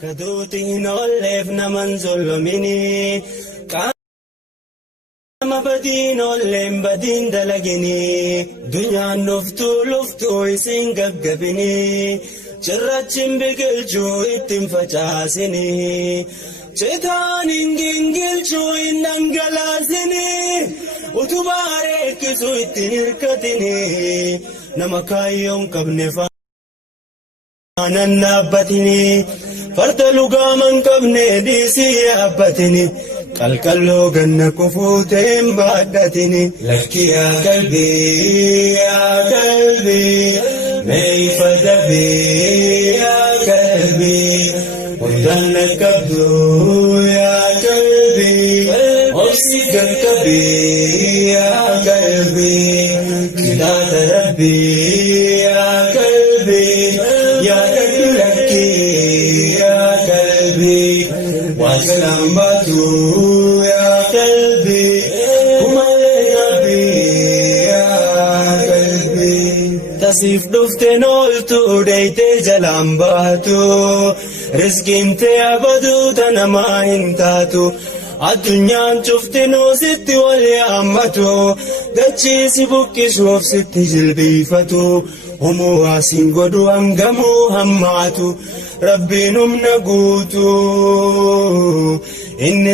Kaduutiin olleef naman zulmini qaama badiin olleen badiin dalagini dunyaan luftuu isin gaggabini cirrachin biqilchuu ittiin facaasini ceetaan hin gingilchuu hin dhangalaasini utubaa reekkisuu ittiin hirkatini nama kaayyoon qabne faanaan dhaabbatini farda lugaaman qabne dhiisii yaabbatini qalqalloo ganna kufuuteen baadhatini lakki yaa qalbii meeyfa dabii yaa qalbii hundaan lakkabdu yaa qalbii obsi galqabii yaa qalbii kilaata rabbii yaa qalbii yaa qalbii lakki yaa qalbii waasalaan baatu yaa qalbii kumalee nabii yaa qalbii tasiif dhufteen ooltu deeytee jalaan baatu rizqiin tee abaduu tanamaa hin taatu addunyaan cuftinuu sitti wal yaammatu dachiisi buqqisuuf sitti jilbiifatu homuu waasin godhu hangamuu hammaatu rabbiin humna guutu inni